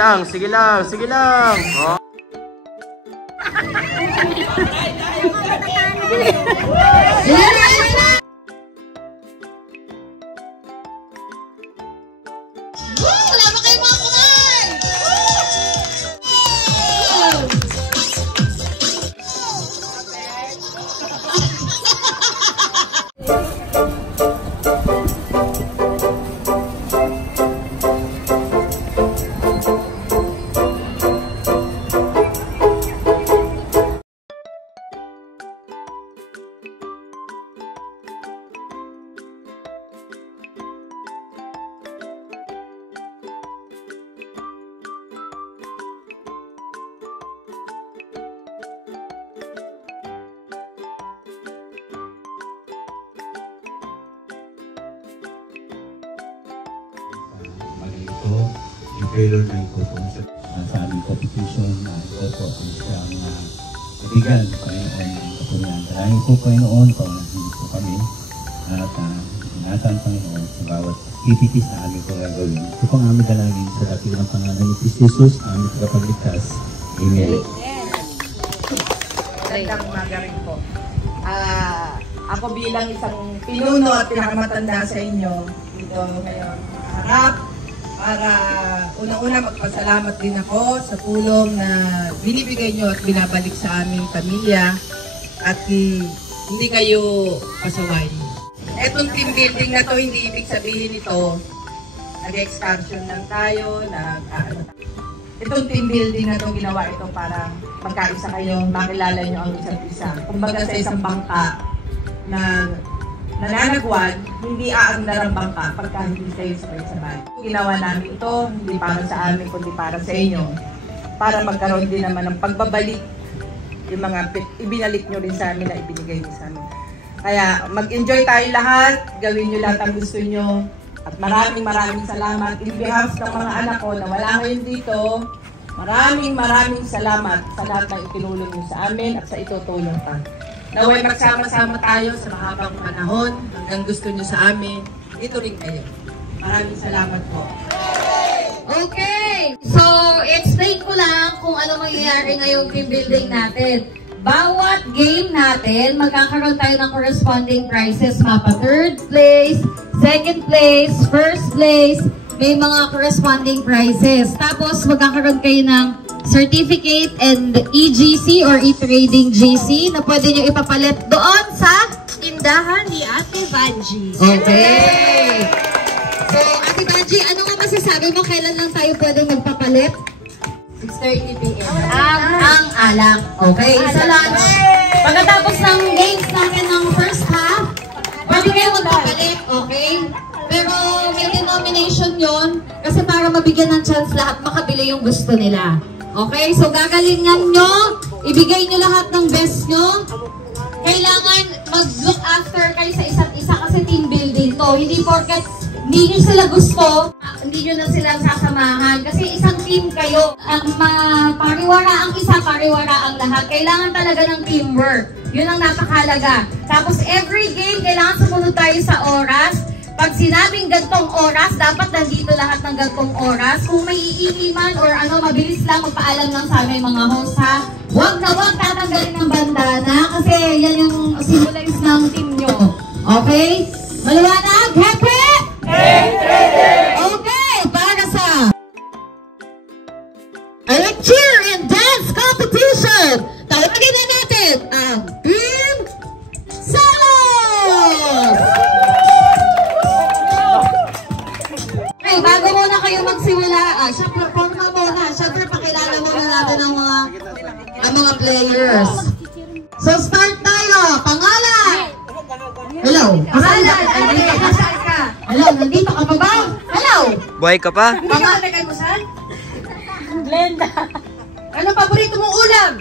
lang, sige lang, sige lang. Oh. I-trailer na ko po sa aming competition na ito po ang siyang ibigan Panginoon ng Kapurihan. Maraming po Panginoon kung hindi po kami at ingatan Panginoon sa bawat activities na aming po gagawin. Ito po ang aming dalangin sa dating ng pangalan ni Cristo Jesus, aming tagapagligtas. Amen. Magandang umaga rin po. Ako bilang isang pinuno at pinakamatanda sa inyo dito ngayon harap para unang-una magpasalamat din ako sa tulong na binibigay nyo at binabalik sa aming pamilya at hindi kayo pasaway. Etong team building na to, hindi ibig sabihin ito nag-excursion lang tayo, itong team building na to, ginawa ito para magkaisa kayo, makilala nyo ang isa't isa. Kumbaga sa isang bangka na nananagwan, hindi aandar ang bangka pagka hindi kayo sabay-sabay. Ginawa namin ito, hindi para sa amin, kundi para sa inyo. Para magkaroon din naman ng pagbabalik yung mga ibinalik nyo rin sa amin na ibinigay nyo sa amin. Kaya mag-enjoy tayo lahat, gawin nyo lahat ang gusto nyo. At maraming salamat. In behalf ng mga anak ko na wala ngayon dito, maraming salamat sa lahat ng itinulong nyo sa amin at sa itutulong pa. Naway magsama-sama tayo sa mahabang panahon hanggang gusto nyo sa amin. Ito rin kayo. Maraming salamat po. Okay! So, explain ko lang kung ano mangyayari ngayong team building natin. Bawat game natin, magkakaroon tayo ng corresponding prizes. Mapa 3rd place, 2nd place, 1st place. May mga corresponding prizes. Tapos, magkakaroon kayo ng certificate and EGC or e-trading GC na pwede nyo ipapalit doon sa tindahan ni Ate Vanji. Okay! So, Ate Vanji, ano nga masasabi mo? Kailan lang tayo pwede magpapalit? 6:30 p.m. Ang alak. Okay, sa lunch. Pagkatapos ng games natin ng first half, pwede kayo magpapalit, okay? Pero may denomination yon kasi para mabigyan ng chance lahat makabili yung gusto nila. Okay, so gagalingan nyo, ibigay nyo lahat ng best nyo. Kailangan mag-look after kayo sa isa't isa kasi team building to. Hindi porket hindi nyo sila gusto, hindi nyo na sila sasamahan. Kasi isang team kayo. Ang pariwara ang isa, pariwara ang lahat. Kailangan talaga ng teamwork. Yun ang napakahalaga. Tapos every game, kailangan sumunod tayo sa oras. Pag sinabing gantong oras, dapat nandito lahat ng gantong oras. Kung may iiniman or ano, mabilis lang, magpaalam lang sa aming mga host ha. Huwag tatanggalin ng bandana kasi yan yung symbolize ng team nyo. Okay? Maliwanag? Happy? Okay, para sa cheer and dance competition. Tawagin na natin ang Team Salos! Okay, bago muna kayo magsimula, syempre, forma muna. Syempre, pakilala muna natin ang mga players. So, start tayo. Pangalan! Hello. Pangalan! Hello, nandito ka pa ba? Hello! Buhay ka pa? Hindi ka ba nag-almusal? Glenda. Ano paborito mong ulam?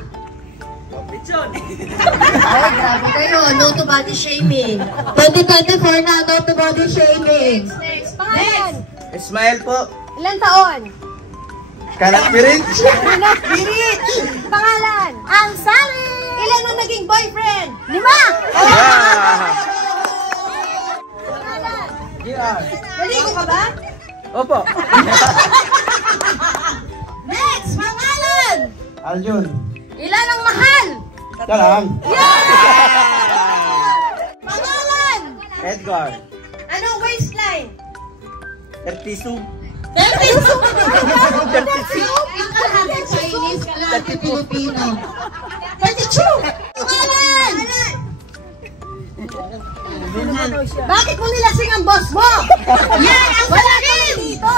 Lechon. Ay, grabe kayo. No to body shaming. 2024 na, no to body shaming. Next. Pangalan. Smile po. Ilan taon? Kalakpirinch. Kalakpirinch. Pangalan. Ang Sally. Ilan ang naging boyfriend? 5. Yeah. Naligo ka ba? Opo. Aljun. Ilan ang mahal? Ito lang. Pangalan! Edgar. Anong waistline? 32. 32! Yung kalahati Chinese, kalahati Filipino. 32! Pangalan! Bakit mo nilasing ang boss mo? Yan ang salamin! Dito!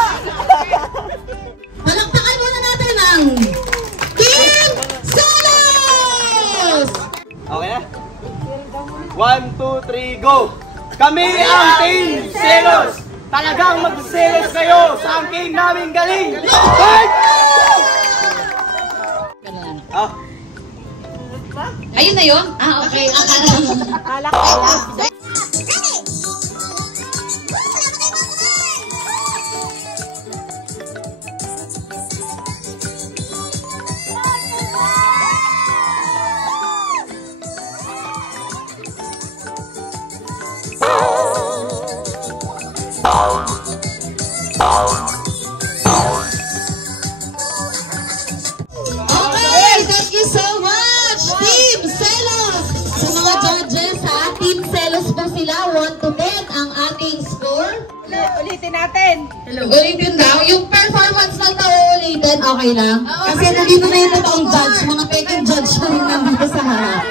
Palakpakan muna natin ang Team Solos! Okay na? 1, 2, 3, go! Kami ang Team Selos! Talagang magselos kayo sa angking naming galing! Fight! Ah, Ayun na yun? Ah, okay. Akala mo. Okay, thank you so much, Team Selos! Sa mga judges, ha? Team Selos po sila, 1 to 10 ang ating score. Ulitin natin. Ulitin daw, yung performance lang na ulitin, okay lang? Kasi nandito na yung totoong judge, mga peking judge na rin nandito sa harap.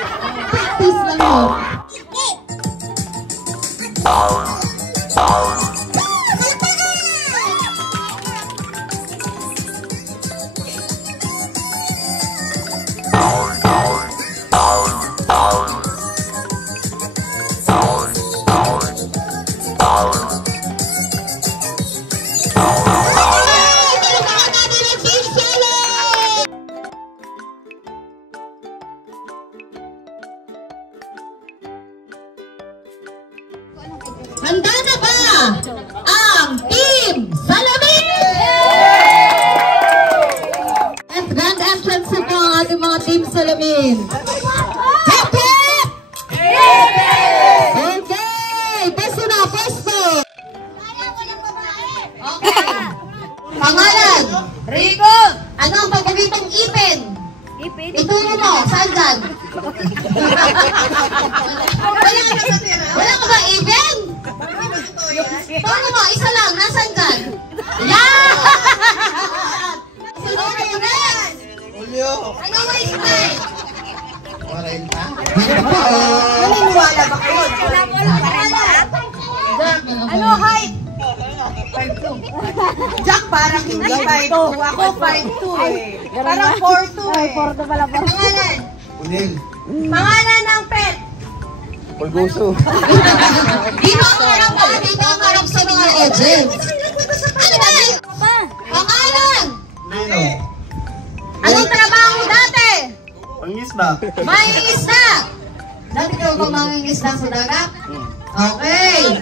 Practice lang yun. Handa na ba ang Team Salamin? At grand entrance na po ang ating mga Team Salamin. Hip hip! Okay! Peso na, peso! Okay. Pangalan? Rico! Ano ang paboritong ipin? Ipin? Ituro mo, saan dyan? Wala ka ba ipin? Ituro mo, isa lang, nasaan dyan? Yan! Sunod na next! Julio. Ano waistline? 40. Naniniwala ba kayo? Ano height? 5'2". Jack, parang hindi 5'2". Ako 5'2" eh. Parang 4'2" eh. 4'2" pala. Pangalan? Unil. Pangalan ng pet? Pulguso. Dito ang harap ha? Dito ang harap sa mga audience. Ano ba? Pangalan? Nino. Anong trabaho dati? Pangisda. Mangingisda! Dati ka ba mangingisda sa dagat? Okay.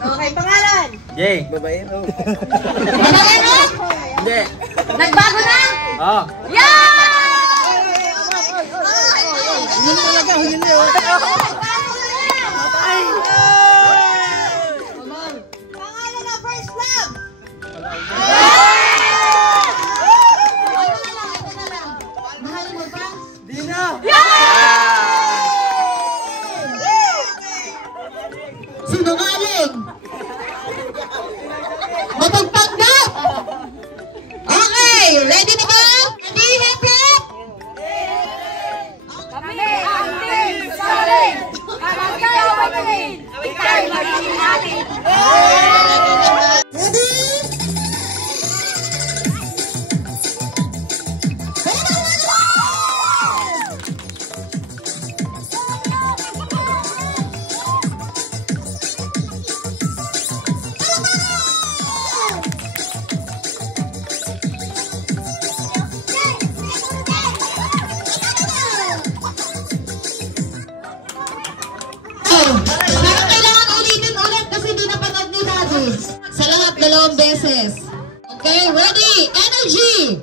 Okay, pangalan? Jay. Babae. Babae na? Hindi. Nagbago na? Ah. Yan! Yun talaga. Yun yun. Pangalan ng first love? Ito na lang. Mahal mo pa? Di na. Sinungaling! Matagpanggap! Okay, ready na ba? Ready, hip hip! Kami ang Team Solid! Kapag kayo mag-win, ikay magiging natin! Ready? Parang kailangan ulitin ulit kasi di napanood ni Daddy. Sa lahat, 2 beses. Okay, ready? Energy!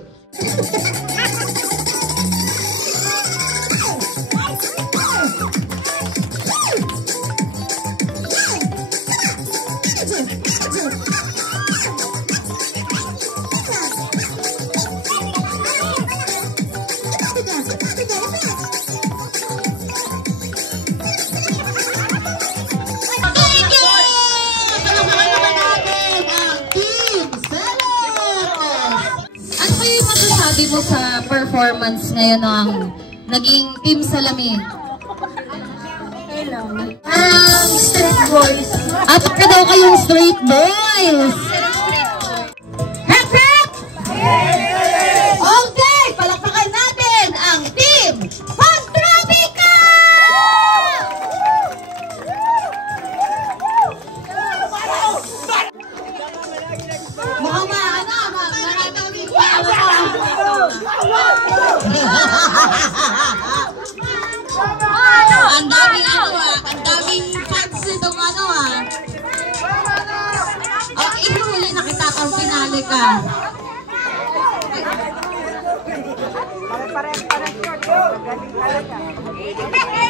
mo sa performance ngayon ng naging Team Salamin? Street boys. At ka daw kayong street boys. Hep hep! Okay, palakpakan natin ang Team Pantropika! Mukhang maraming ang daming ang daming fans itong ihuli na kita pang pinali ka.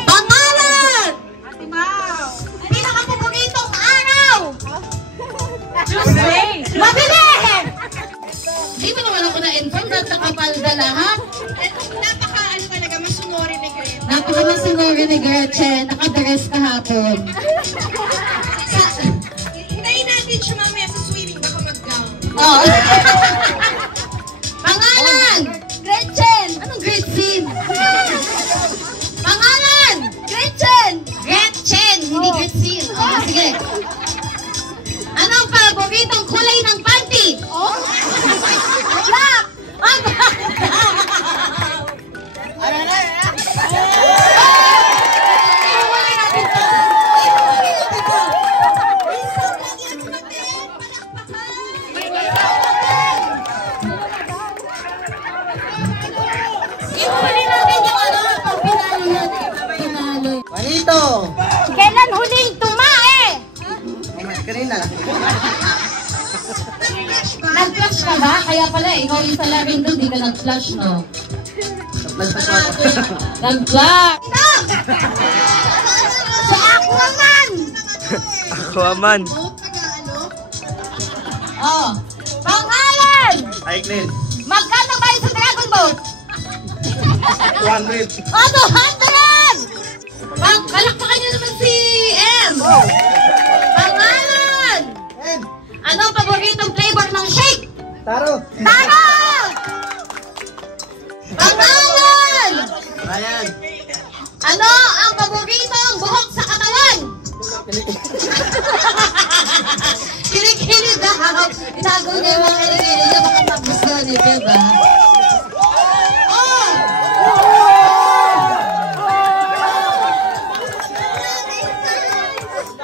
Pangalan! Pinakapupugitong araw! Tuesday! Mabili! Di ba naman ako na-inform na nakapalda lahat? Napaka-masunori ni Gretchen. Nakadress kahapon. Hintayin natin siya mamaya sa swimming. Baka mag-gown. Oh. Pangalan! Gretchen! Anong Gretchen? Pangalan! Gretchen! Gretchen! Hindi Gretchen. Oh, sige. Anong paboritong kulay ng panty? Oh? Black! Juanito! Kailan huling tumae? Karina. Nag-flash ka ba? Kaya pala, ikaw yung sa labing doon, di ka nag-flash, no? Nag-flash! Sa Aquaman! Aquaman. Oh, pangalan! Ay, Glenn. Magkano ba sa Dragon Boat? 200. Oh, 200! Kalakpakan niyo naman si M! Pangalan! Anong paboritong flavor ng shake? Taro. Taro! Pangalan! Ryan. Ano ang paboritong buhok sa katawan? Kilikili daw. Itago niya yung mga kilikili niya. Baka magusto ni Beba. Oh!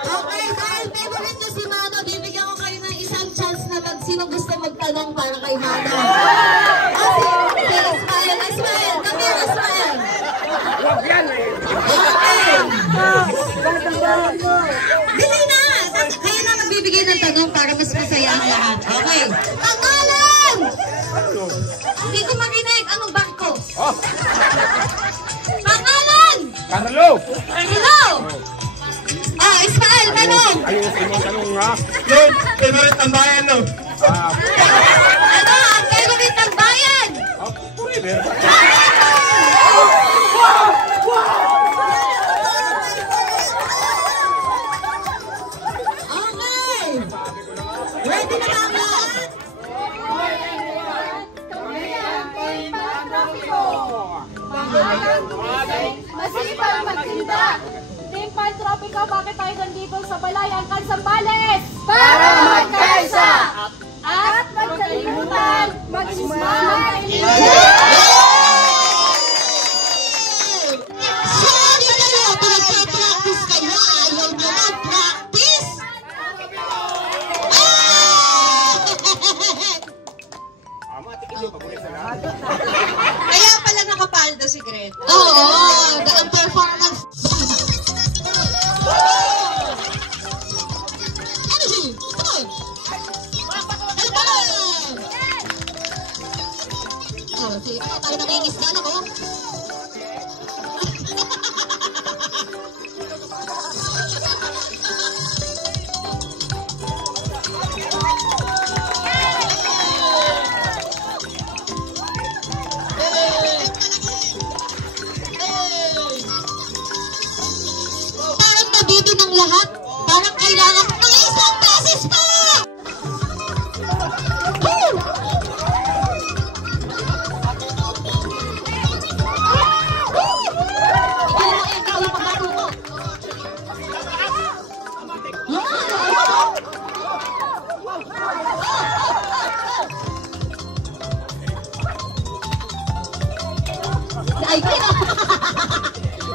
Okay, dahil favorite niyo si Mano, bibigyan ko kayo ng isang chance na sino gusto magtanong para kay Mano. Smile, smile. Come here, smile. Dili na! Kaya na nagbibigay ng tanong para mas masaya ang lahat. Okay. Pangalan! Hindi ko marinig. Anong barko? Pangalan! Carlo! Hello! Oh, Ismael, tanong! Ayusin mo tanong ha? Yun, favorite ng bayan no? Ano ang favorite ng bayan? Forever. Okay! Ready na ba ang lahat? Masipag magtinda! Team Pantropika, bakit tayo nandito sa Balayan, Sambales? Para magkaisa! At magkalimutan, mag-smile! Sorry kayo! Pinagpa-practice kayo! Ayaw nyo mag-practice? Kaya pala nakapalda si Gret. Oo! Ang performance! Energy! Come on! Oh, sige pa, tayo nangingisdan ako. lahat. Parang kailangan pa isang beses pa!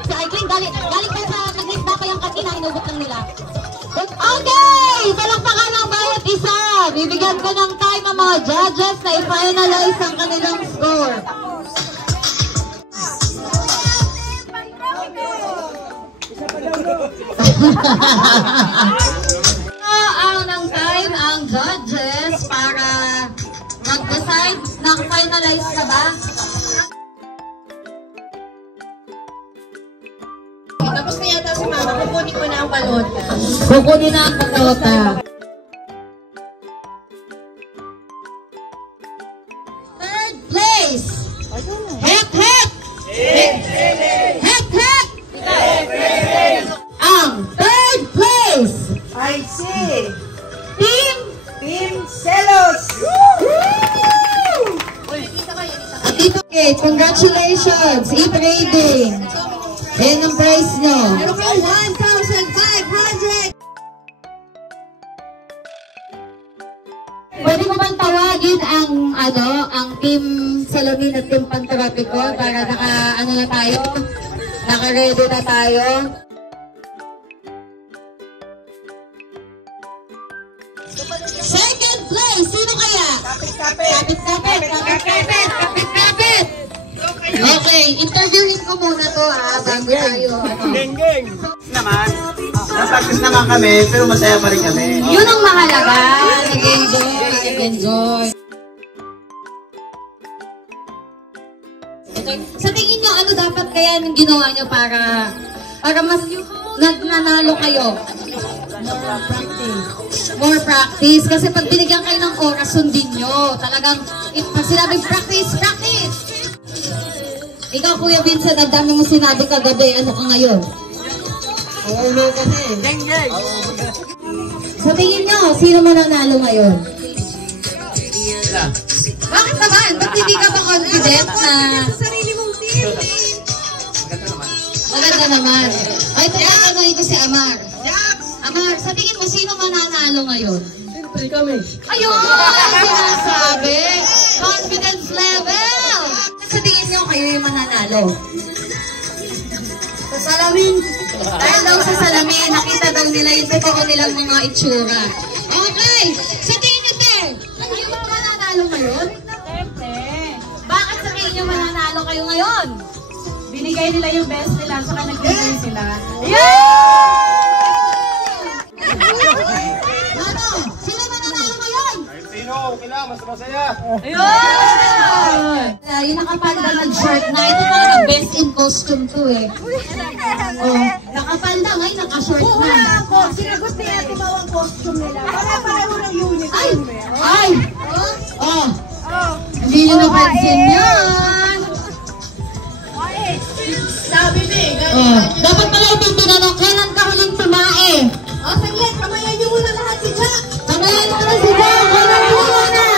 Si Aiklin, galing pa sa naglisda pa yung kanina, inugot lang nila. Okay! Palakpakan ng bawat isa. Bibigyan ko ng time ang mga judges na i-finalize ang kanilang score. Ang ng time ang judges para mag-decide. Naka-finalize na ba? Tapos na yata si Mama, kukunin ko na ang balota. Kukunin na ang balota. Third place! Hep, hep! Hep, hep! Ang third place! I see! Team Selos! At dito, okay, congratulations! E-trading! Yan ang price nyo. Meron ka 1,500! Pwede mo bang tawagin ang team Salamin at team Pantropico para na tayo? Naka-ready na tayo? Second place! Sino kaya? Kapit! Okay, interviewin ko muna to bago tayo. Geng! Naman, na-practice naman kami, pero masaya pa rin kami. Yun ang mahalaga. Nag-enjoy. Okay. Sa tingin nyo, ano dapat kaya nang ginawa nyo para mas nanalo kayo? More practice. Kasi pag binigyan kayo ng oras, sundin nyo. Talagang, pag sinabing practice! Ikaw, Kuya Vincent, ang dami mo sinabi kagabi. Ano ka ngayon? Geng! Sa tingin nyo, sino mananalo ngayon? Bakit naman? Ba't hindi ka ba confident na... Sarili mong team! Maganda naman. Ay, tatanungin ko si Amar. Amar, sa tingin mo, sino mananalo ngayon? Siyempre kami. Ayun! Sinasabi! Confidence level! Sa tingin nyo, kayo yung mananalo? Sa salamin! Dahil daw sa salamin, nakita daw nila yung totoo nilang mga itsura. Okay! Sa tingin nyo, Ter, kayo ba mananalo ngayon? Siyempre. Bakit sa tingin nyo mananalo kayo ngayon? Binigay nila yung best nila, saka nag-enjoy sila. Ano? Sino mananalo ngayon? Sino? Okay lang, mas masaya. Ayun! Yung nakapanda nag-shirt na, ito talaga best in costume to eh. Oh, nakapanda ngayon, naka-short na. Sinagot ni Ate Mau ang costume nila. Para-pareho ng uniform. Ay! Oh! Hindi nyo napansin yan! Sabi ni, Oh, dapat pala itong tinanong, kailan ka huling tumae? saglit, kamayan niyo muna lahat si Jack. Kamayan mo na si Jack, kailan muna na?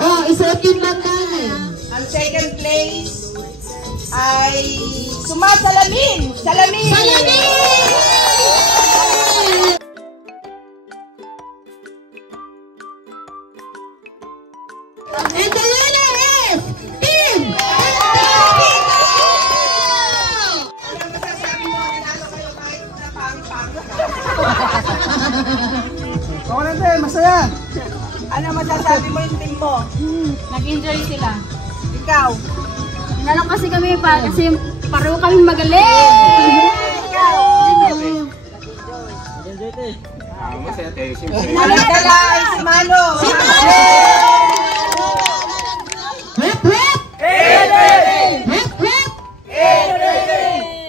Oh, isuot yung bandana. Ang second place ay Salamin! Salamin! And the winner is Team Pantropico! Ano masasabi mo, nanalo kayo kahit na pangit-pangit? Ako lang din, masaya. Ano masasabi mo yung team mo? Nag-enjoy sila. Ikaw? Nalang kasi kami kasi pareho kami magaling! Masaya tayo, siyempre. Ano dala ay si Mano? Hip hip! Hip hip!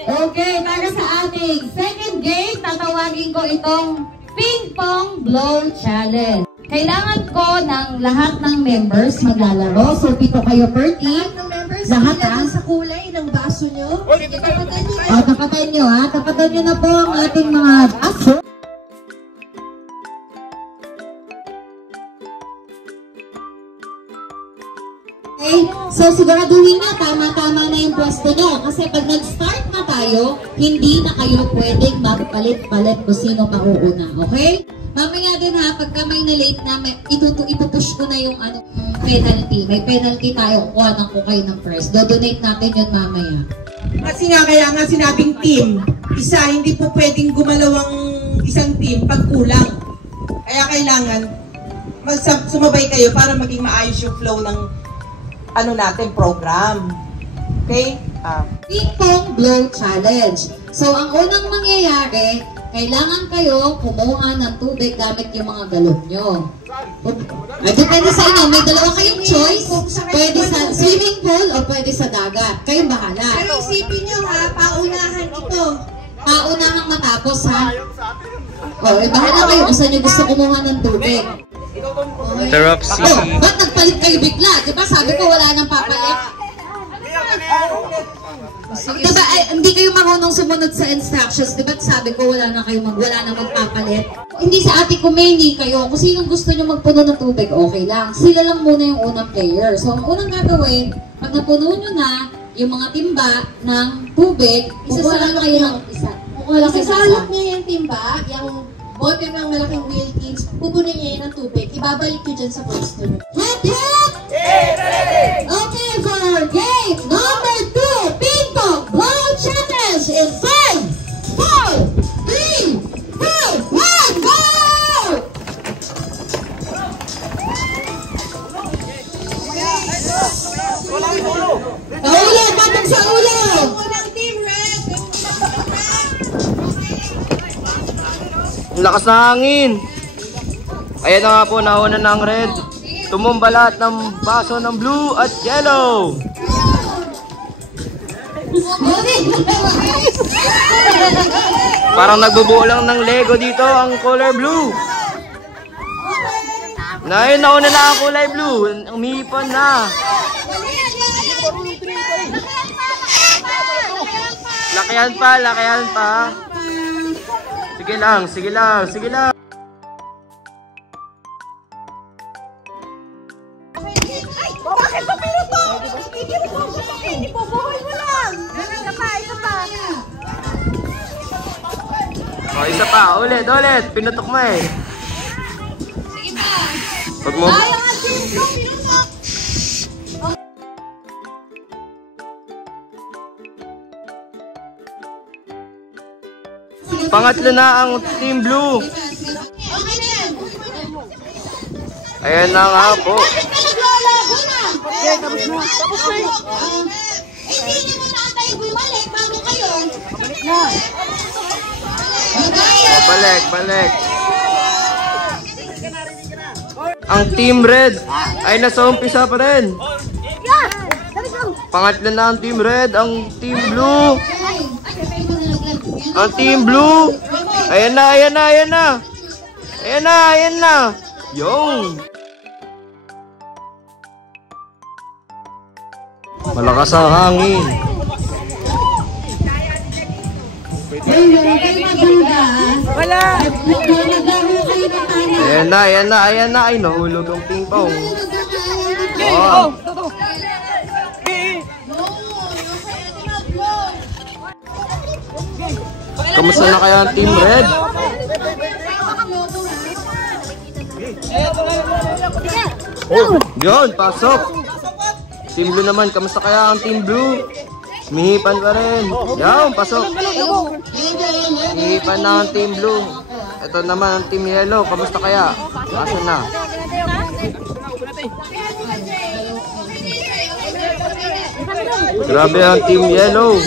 Okay, para sa ating second game, tatawagin ko itong Ping Pong Blow Challenge. Kailangan ko ng lahat ng members maglalaro. So, 7 kayo per team. Ng members Lahat ha? Sa kulay ng baso nyo. Tapatan nyo. O, tapatan nyo ha. Tapatan nyo na po ang ating mga baso. Okay, so siguraduhin na tama-tama na yung pwesto nyo. Kasi pag nag-start na tayo, hindi na kayo pwedeng magpalit-palit kung sino mauuna. Okay? Mamaya din ha, pagka may na-late na, ipupush ko na yung penalty. May penalty tayo kung kuha ko kayo ng first. Do-donate natin yun mamaya. Kasi nga, kaya nga sinabing team. Isa, hindi po pwedeng gumalaw ang isang team pag kulang. Kaya kailangan sumabay kayo para maging maayos yung flow ng natin program. Okay? Ping Pong Blow Challenge. So, ang unang mangyayari, kailangan kayo kumuha ng tubig gamit yung mga galon nyo. Depende sa inyo. May dalawa kayong choice. Pwede sa swimming pool o pwede sa dagat. Kayong bahala. Pero isipin nyo ha, paunahan ito. Paunahang matapos ha. Bahala kayo kung saan nyo gusto kumuha ng tubig. Teropsy. Ba't nagpalit kayo bigla? Diba sabi ko wala nang papalit? Diba hindi kayo marunong sumunod sa instructions? Diba sabi ko wala nang magpapalit? Hindi sa ate ko mainly kayo. Kung sinong gusto nyo magpuno ng tubig, okay lang. Sila lang muna yung unang player. So ang unang gagawin, pag napuno nyo na yung mga timba ng tubig, isasalang kayo ng isa. Isasalak niya yung timba, yung bote ng malaking Wilkins, pupunin niya yun ng tubig, ibabalik nyo dyan sa pwesto nyo. Okay, for game number 2, Ping Pong Blow Challenge in 5, 4, 3, 2, 1, go! Sa ulo, patong sa ulo! Unang team red! Ang lakas ng hangin. Ayan na nga po, nauna ng red. Tumumbalat ng baso ng blue at yellow. Parang nagbubuo lang ng Lego dito ang color blue. Ngayon nauna na ang kulay blue. Umipon na. Lakihan pa, lakihan pa. Sige lang, sige lang, sige lang. Bakit pa pinuto? Hindi po, buhay mo lang. Isa pa. O, isa pa. Ulit. Pinutok mo eh. Sige pa. Pag mo... Pangatlo na ang team blue. Okay na yan. Ayan na nga po. Bakit ka naglalago na? Tapos na. Hindi naman na tayo bumalik. Bago kayo. Balik. Ang team red ay nasa umpisa pa rin. Pangatlo na ang team red. Ang team blue. Ang team blue. Ayan na. Yung. Malakas ang hangin. Wala. Ayan na. Ay, nahulog ang ping pong. Oh. Kamusta na kaya ang team red? Yun, pasok. Team blue naman, kamusta kaya ang team blue? Mihipan pa rin. Yan, pasok. Mihipan na ang team blue. Ito naman ang team yellow, kamusta kaya? Asan na? Grabe ang team yellow.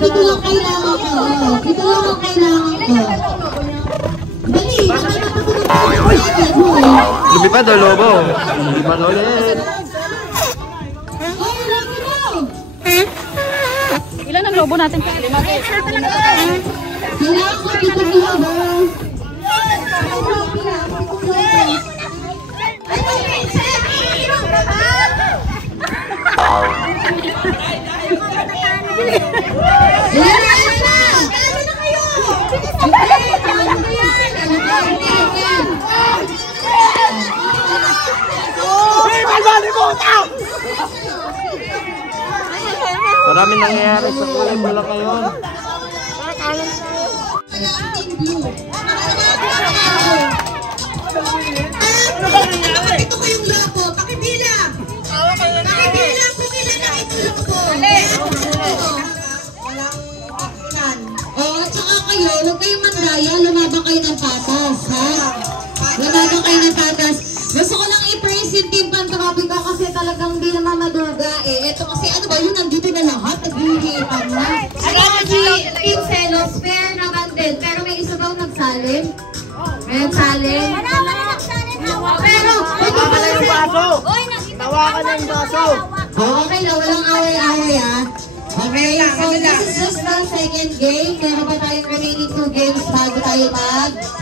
Ito lang kailangan ko. Lumipad o lobo. Lumipad ulit. Ilan ang lobo natin? 5. Kailangan ko dito si lobo. Maraming nangyayari sa kulay mula ngayon. Ito ko yung lobo. Pakibilang. Pakibilang kung ilan ang ito lobo. Oo, tsaka kayo, huwag kayong mandaya, lumaban kayo ng patas, ha? Lumaban kayo ng patas. Gusto ko lang i-praise yung Team Pantropiko kasi talagang di naman maduga eh. Ito kasi ano ba yun, nandito na lahat, nag-ihipan na. Salamat si Team Selos, fair naman din, pero may isa daw nagsalin. May nagsalin. Pero, Tawa ka na yung baso. Tawa ka na yung baso. okay na, walang away-away ah. Okay, so this is just the second game. Meron pa tayong remaining 2 games bago tayo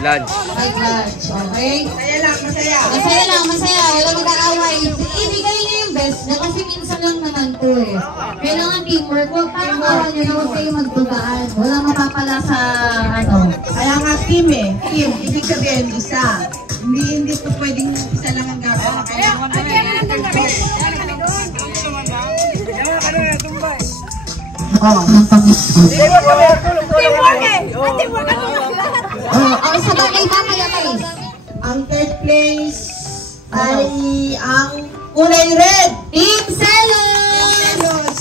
Lunch. mag-lunch. Okay? Masaya lang, masaya. Masaya lang, masaya. Wala mag-aaway. Ibigay niyo yung best na kasi minsan lang naman po eh. Kailangan teamwork. Huwag parang kawan nyo na huwag kayo magdugaan. Walang mapapala sa ano. Kaya nga team eh. Team, ibig sabihin isa. Hindi po pwedeng isa lang ang gagawa. Kailangan mo Sa bagay ba kaya guys? ang third place ay ang kulay red. Team Selos!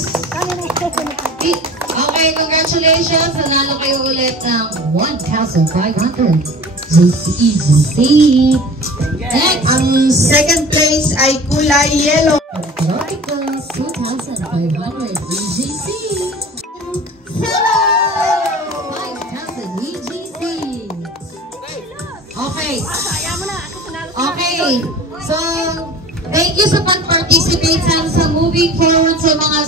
Okay, congratulations. Nanalo kayo ulit ng 1,500. GC. Next! Ang second place ay kulay yellow. Tropicals 2,500 VGC. 5,000 VGC. Okay. Okay. So, thank you sa pag-participate sa movie court, sa mga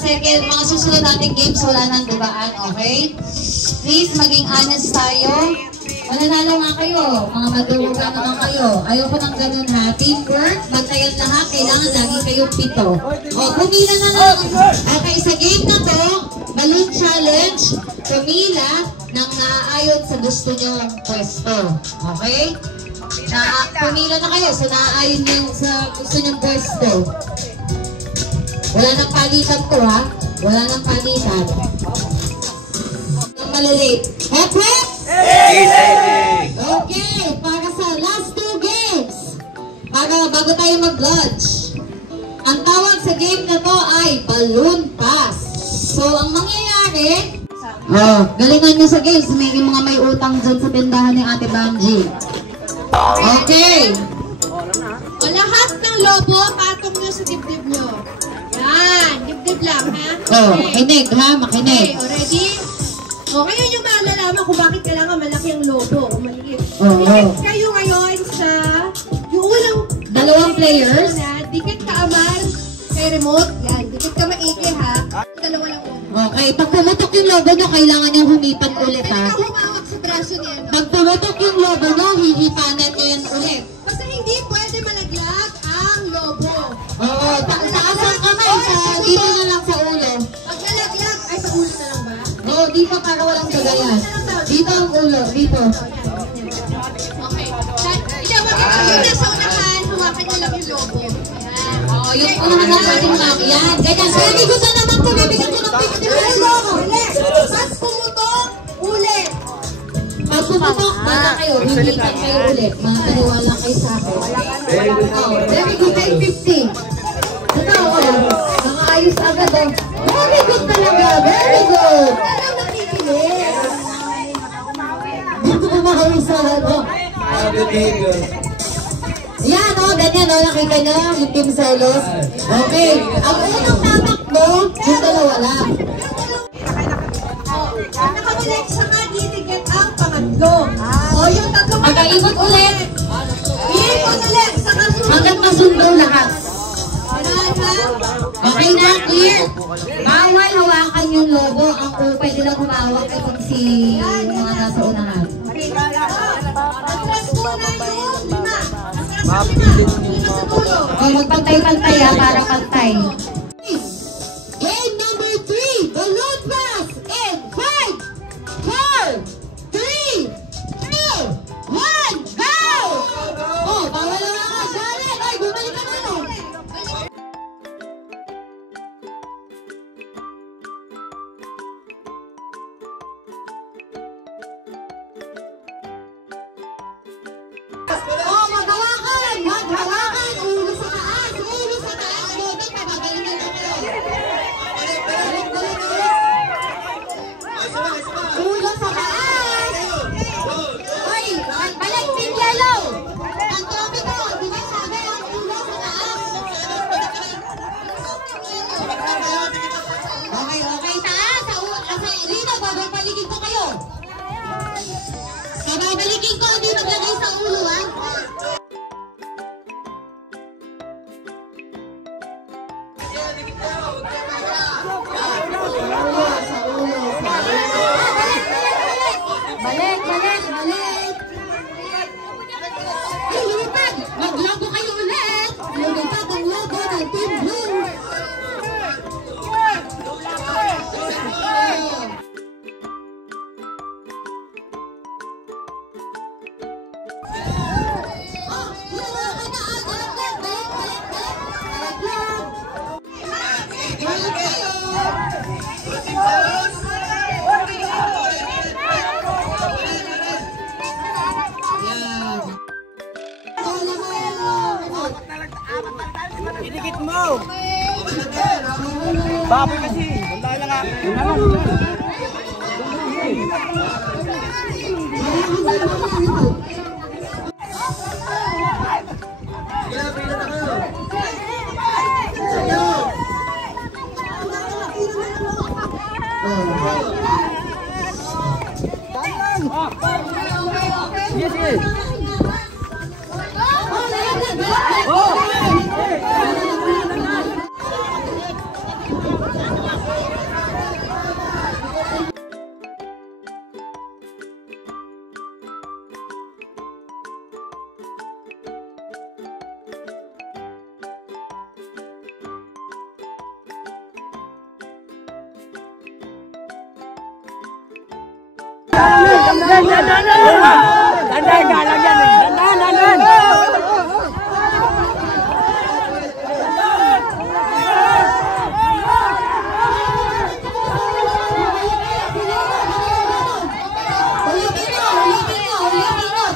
susunod nating games, wala nang dugaan, okay? Please, maging honest tayo. Mananalo nga kayo, mga maduruga naman kayo. Ayoko nang ganun ha. Teamwork, bantayan lahat, kailangan lagi kayong 7. O, pumila na lang. Okay, sa game na to, balloon challenge, pumila nang naaayon sa gusto nyong pwesto. Okay? Pumila na kayo sa naaayon nyo sa gusto nyong pwesto. Wala nang palitan to ha. Wala nang palitan. Malilate. Okay? Okay, para sa last 2 games, bago tayo mag-lunch, ang tawag sa game na to ay Balloon Pass. So, ang mangyayari, galingan nyo sa games, may mga may utang dyan sa tindahan ni Ate Banji. Okay. O lahat ng lobo, patong nyo sa dibdib nyo. Yan, dibdib lang, ha? Makinig ha, makinig. Okay, already? O, ngayon yung maalalaman kung bakit kailangan malaki ang lobo o maliit. Kayo ngayon sa yung unang 2 players. Dikit ka amar kay remote. Yan, dikit ka maigi ha. Dalawa lang una. Okay, pag pumutok yung lobo nyo, kailangan nyo humipan ulit ha. Ikaw humawak sa braso niya. Pag pumutok yung lobo nyo, hihipanan nyo yan ulit. Basta hindi pwede malaglag ang lobo. Oo, taas ang kamay, dito na lang sa ulo. Pag nalaglag, ay sa ulo na lang ba? Oo, dito para walang gagayan. Dito ang ulo, dito. Okay. Hindi, wag yung nasa unahan, hawakan niya lang yung lobo. Yan. Oo, yung unahan na natin lang. Yan, ganyan. Kaya bigot na naman ko, bibigyan ko ng 50. Ulit! Pag pumutok, ulit! Pag pumutok, bala kayo, hihipan kayo ulit. Mga taniwala kayo sa akin. Oh, very good, may 50. Ito, nakaayos agad oh. Very good talaga, very good. Parang nakikinig. Dito kumakawin sa ano. Yan o, ganyan o, nakita nyo yung Team Selos. Okay, ang unang tatakbo, yung dalawa lang. Nakabalik sa kanitigit ang pangatlo. O yung tatlo Pagkaibot ulit. Iikot ulit sa kasunod. Okay na, clear? Bawal hawakan yung lobo. Ang pwede lang humawak ay kung si mga nasa unahan. O, magpantay-pantay para pantay. Game number 3, balloon pass in 5, 4, 3, 2, 1, go! Oh, bawal lang ako. Dali! Ay, bumalik ka na. Oh, maghawakan! Maghawakan! Ulo sa taas! Ulo sa taas! Lobo, pabagalingan na kayo. Ulo sa taas! Hoy, balik team yellow! Ang topic ko, di ba sabi ang ulo sa taas? Okay, taas! Rino, babalikin ko kayo. Babalikin ko, hindi maglagay sa ulo, ha? Balik! Ay, lumipad! Maglobo kayo ulit! Lumipad ang logo ng Team Blue! Idikit mo! Baboy kasi! Wala na nga!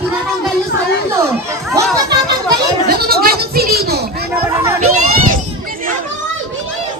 Tinatanggal niyo sa ulo. Huwag mo tatanggalin. Ganun ang ganun si Lino. Bilis! Amol! Bilis!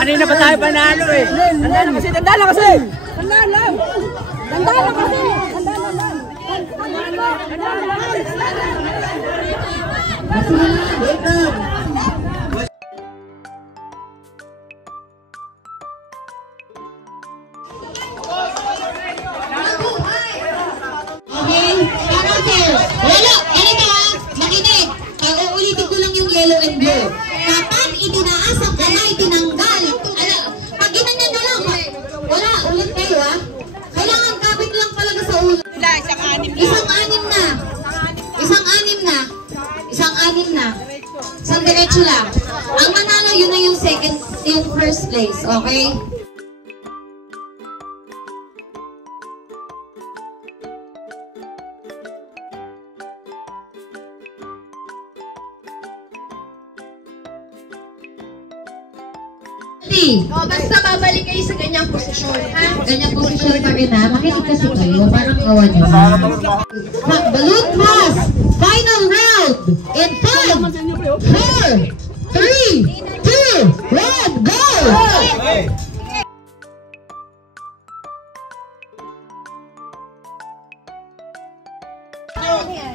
Kanina pa tayo panalo eh. Tanda lang kasi. Tanda lang kasi. Okay? Para fair. Wala. Ganito ha. Makinig. Uulitin ko lang yung yellow and blue. Kapag itinaas ang kamay, tinanggal. Pag ginanyan na lang. Wala. Ulit kayo ha. Kailangan kapit lang talaga sa ulo. Isang anim na. Isang diretso lang. Ang manalo yun na yung first place. Okay? Basta babalik kayo sa ganyang ganyang posisyon. Ganyang posisyon pa rin ha. Makinig kasi kayo. Parang kawan nyo. Balloon toss. Final round. In 5, 4, 3, 2, 1, go!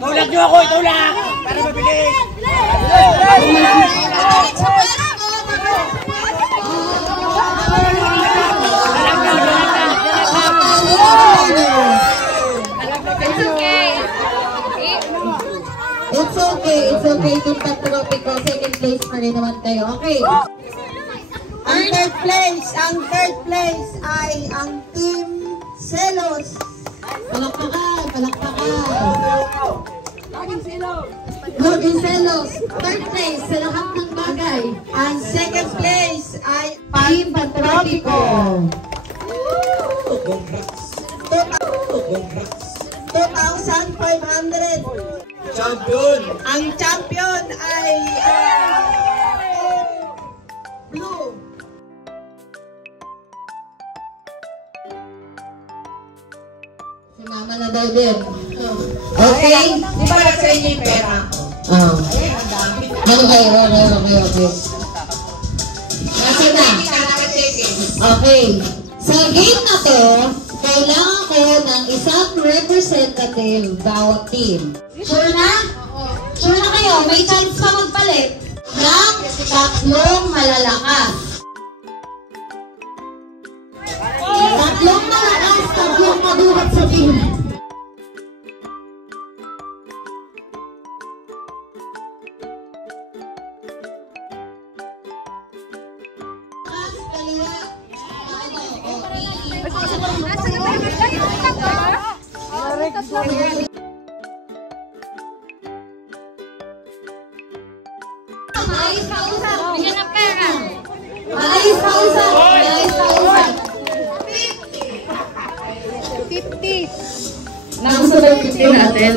Tulak nyo ako, tulak! Para mabilis! It's okay, Team Patropico. Second place pa rin naman kayo. Okay. Ang third place ay ang Team Selos. Palakpakan. Login Selos. Third place sa lahat ng bagay. Ang second place ay Team Patropico. 2,500. Champion! Ang champion ay Blue. Si Mama na daw din. Okay? Di ba sa inyo yung pera? Okay. Nasa na? Okay. Sa game na to, kailangan ko ng isang representative bawat team. Sure na? Sure na kayo? May chance pa magpalit ng tatlong malalakas. Tatlong malakas, tatlong maduhat sa team. Ayos ka usap. Bigyan ng pera. Ayos ka usap. 50. Nagustuhan yung 50 natin.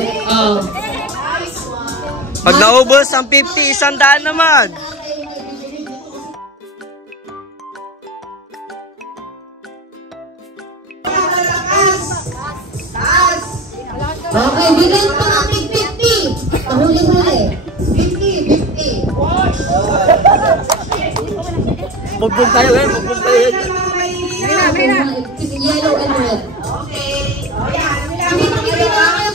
Pag naubos ang 50, 100 naman. Okay, bigyan pa natin 50. Huli-huli. 50. Bugbog tayo eh, bugbog tayo. Yellow and red.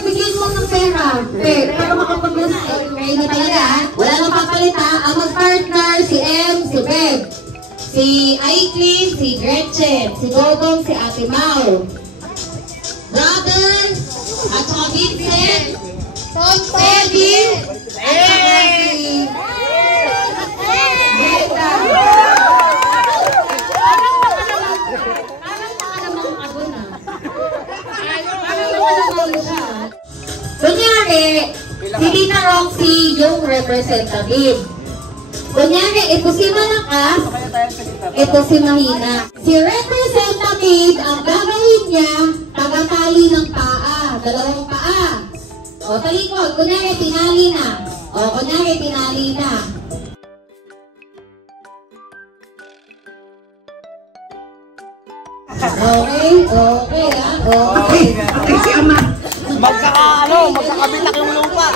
Bigyan mo ng pera. Para makapag-list. Okay na talaga. Wala nang papalita. Ang mag-partner, si M, si Beb. Si Aiklin, si Gretchen. Si Gogong, si Ate Mau. Brother, at saka Vincent. Teddy. At saka si Greta. Kunyari, si Tita Roxy yung representative. Kunyari, ito si malakas, ito si mahina. Si representative, ang gagawin niya, tagatali ng paa, dalawang paa. O, talikod, kunyari, tinali na. Okay ha, okay. Magkakabitak yung lupa.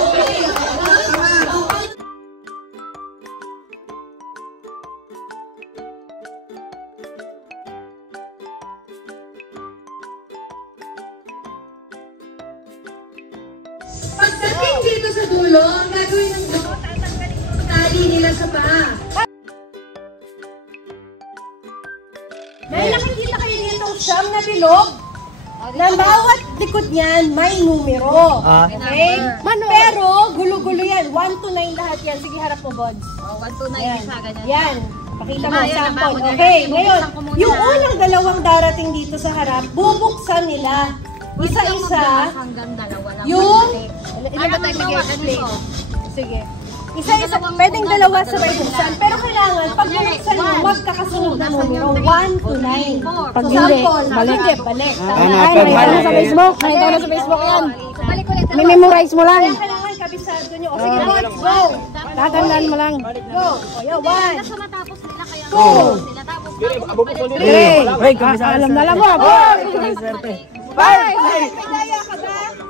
Pagdating dito sa dulo, ang gagawin ng tali nila sa paa. May nakikita kayo dito siyam na bilog. Na bawat likod niyan may numero. Okay? Pero gulo-gulo yan. 1 to 9 lahat yan. Sige, harap mo, Bods. 1 to 9 isa, ganyan. Yan. Pakita mo ang sample. Okay, ngayon, yung unang dalawang darating dito sa harap, bubuksan nila. Isa-isa. Hanggang dalawa lang. Yung... Ano ba tayo mag-explain? Sige. Isa-isa, pwedeng dalawa sabay buksan. Pero kailangan, pag buksan mo, magkakasunod na numero. 1 to 9. Pag hindi, balik. Nakita sa Facebook. Nakita na sa Facebook yan. Balik ulit. Memorize mo lang. Kailangan kabisado nyo. O sige, go. Tatandaan mo lang. Go. O, 1. Nasa matapos nila kaya 2. sila tapos Alam na lang mo.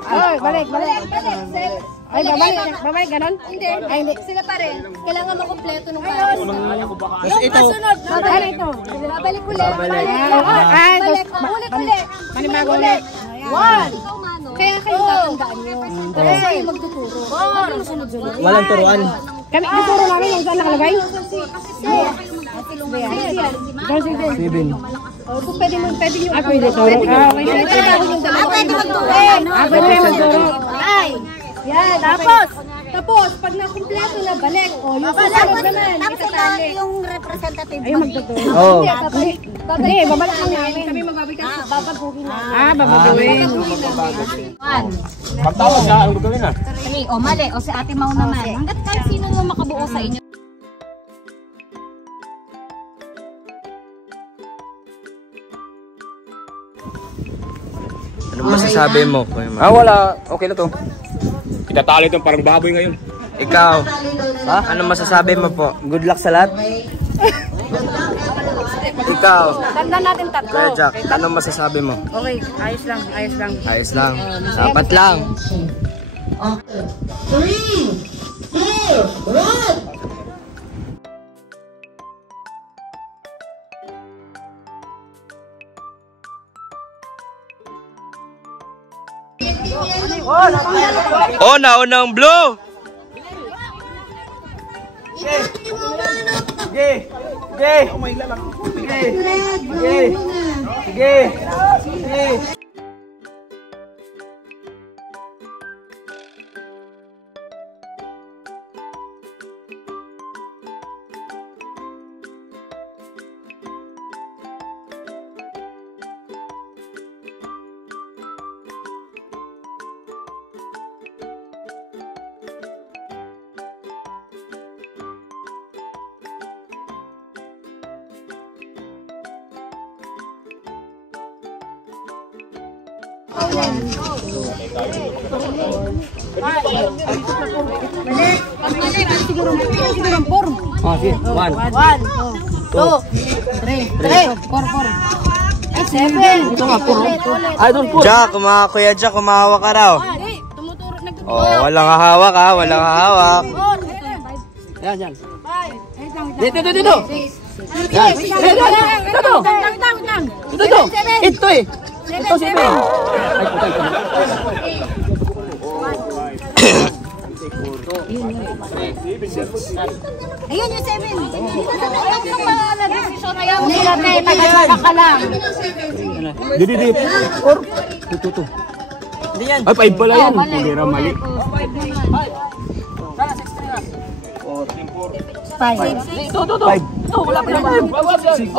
Ay, balik. Ay, babay, ganon? Hindi. Ay, hindi. Sila pa rin. Kailangan makumpleto ng pares. Ito. Babalik ulit. Balik. Ulit. Manibago ulit. One. Kaya kayo tatandaan nyo. Pero sa'yo magtuturo. Ano sunod-sunod? Walang turuan. Kami, ituturo namin yung saan nakalagay? Kung pwede nyo. Pwede turo. Pwede magturo. Pwede magturo. Ay. Yan. Tapos, pag nakumpleto na, balik. O, yung susunod naman. Itatali. Yung representative. Ayun, magtuturo. Oo. Hindi, babalik lang namin. Kami magbabigay. Babagugin na. Babaguhin. Pagtawag na, ang gagawin na. O mali, o si Ate Mau naman. Hanggat kahit sino yung makabuo sa inyo. Ano masasabi mo? Wala. Okay na to. Itatali itong parang baboy ngayon. Ikaw, ano masasabi mo po? Good luck sa lahat. Ikaw, Tanda natin tatlo. Kuya Jack, ano masasabi mo? Okay, ayos lang. Ayos lang. Dapat lang. Oh, naunang blue! Sige. Siguro ang form. Sige. 1, 2, 3, 4. Ay, 7. Ito nga, puro. Ay, doon po. Jack, Kuya Jack, kumahawa ka raw. Tumuturo, nagtuturo. Oh, walang hahawak ha, walang hahawak. Yan. Dito. Yan. Ito. Ito eh. Ito, 7. Ayun yung 7. Didi. 4. Ito. Ay, 5 pala yan. Pulira, mali. 5. Ito. Wala pa naman. 6.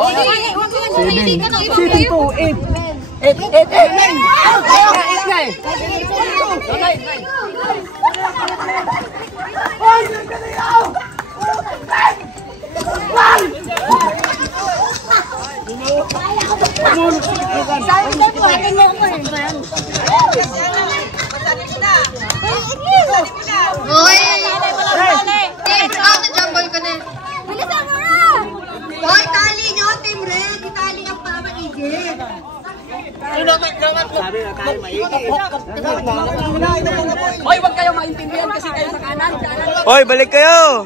Hoy, wag kayo maintindihan kasi kayo sa kanan. Hoy, balik kayo!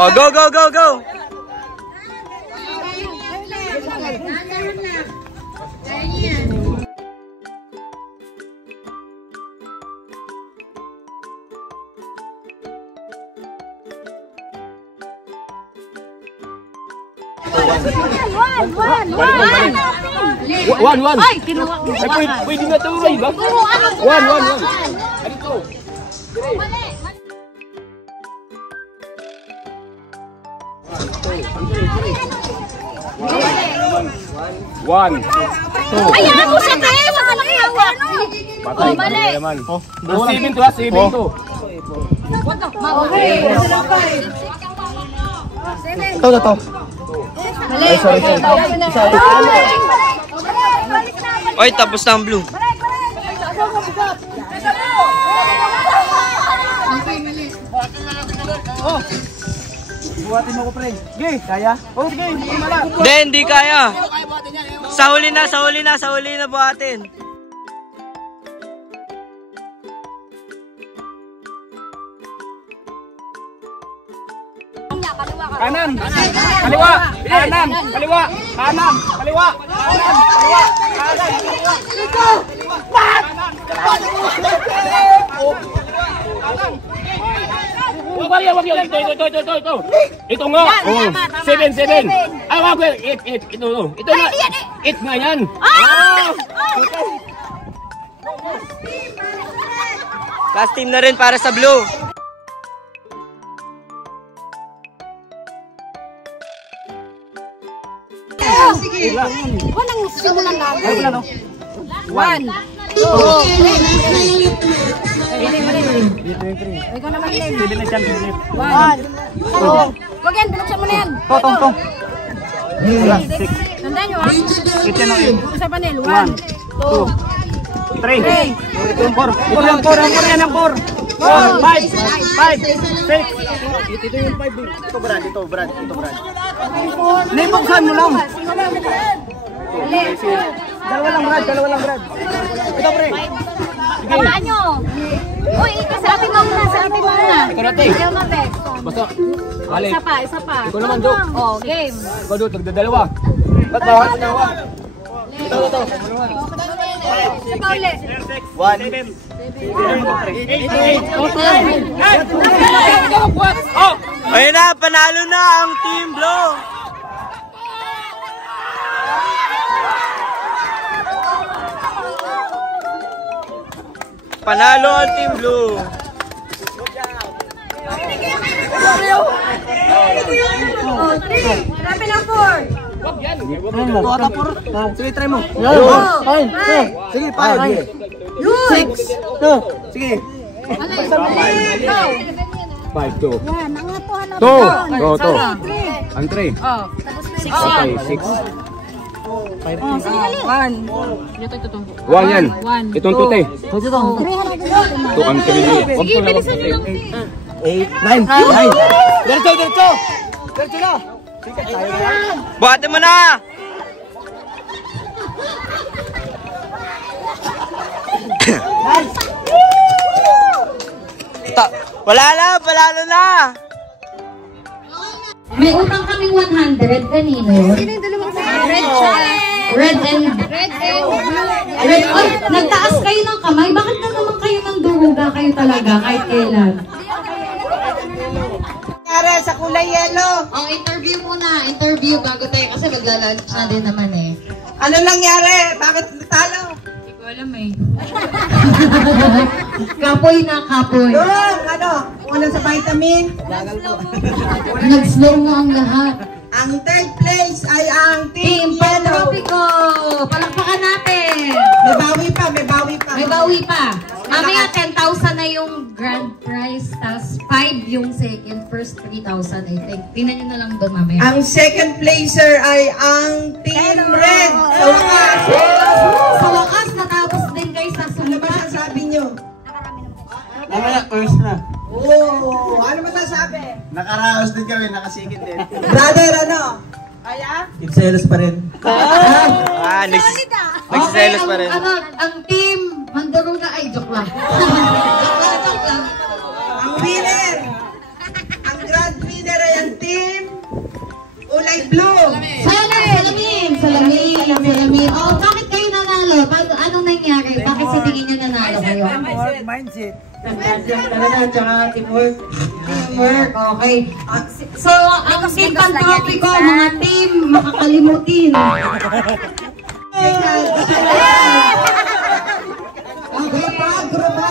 Oh, go! One. Ay, kinuha ko. Ay, pwede nga ito, Ray, ba? 1. Dito. One. Ay, ako sa tayo. Wag ka nakiyawa. Patay. Mali. 7 to, 7 to. Ito. Mali. Hoy, tapos na ang blue. buhatin mo ko, pre. Sige, kaya? Oo, sige, hindi mala. Hindi kaya. Sa huli na buhatin. Kanan, kaliwa, kanan, kaliwa, kanan, kaliwa, kanan, kaliwa, kanan, kaliwa. Wag yan. Ito. Ito nga. 7. Ah, wag. 8. Ito nga. 8 nga yan. Last team na rin para sa blue. Sige. Walang simulan lang. 1, 2. Ikaw naman, Len. 1. Wag yan, binuksan mo na yan. Tong. Tandaan nyo, ha? Isa pa, Nel. 1, 2, 3. Ito yung 4. Ito yung 4. Yan ang 4. 4, 5, 6. Ito yung 5. Ito, Brad. Nibuksan mo lang. Dalawa lang, Brad. Ito, pre. Tandaan nyo. Uy, sabi mo muna. Ikaw natin. Ayaw mabek. Basta. Balik. Isa pa. Ikaw naman, Do. Oh, game. Ikaw, Do. Tagdadalawa. Ba't bawat dalawa? Ito. Isa pa ulit. 1, 8. Ayun na, panalo na ang Team Blue. Panalo ang Team Blue. Grabe na 4. Sige, try mo. Sige, 5. 6. Sige. 5, 2. Yan, ang atuhan na. 2. Ang 3. Okay, 6. 1 yan. Itong 2, 2 ang 3. Sige, bilisan nyo lang. 8, 9. Diretso na. Buhatin mo na. Wala na, panalo na. May utang kaming 100 kanino. Red and red. Oh, nagtaas kayo ng kamay. Bakit na naman kayo ng duruga kayo talaga kahit kailan? Nangyari sa kulay yellow. Oh, interview muna. Interview bago tayo kasi magla-lunch na din naman eh. Ano nangyari? Bakit natalo? Hindi ko alam eh. Kapoy na kapoy. Doon, una sa vitamin. Nag-slow mo ang lahat. Ang third place ay ang Team Team Yellow. Pantropico! Palakpakan natin! May bawi pa. May bawi pa. Mamaya 10,000 na yung grand prize, tas 5 yung second, first 3,000 I think. Tingnan nyo na lang doon mamaya. Ang second placer ay ang Team Red. Sa wakas. Sa wakas, natapos din guys sa Ano ba sumpa. sasabi nyo? Mamaya, first na. Oh, ano masasabi? Nakaraos din kami, nakasikit din. Brother, ano? Kaya? Itselos pa rin. Nagsiselos pa rin. Ang team, Mandaruga, ay joke lang. joke lang. Ang winner. Ang grand winner ay ang Team Ulay Blue. Salamin. Oh, bakit kayo nanalo? Anong nangyari? Bakit sa tingin nyo nanalo kayo? Mindset. Tsaka teamwork. Teamwork, okay. So, ang team Pantropico, mga team makakalimutin. Ang grupa.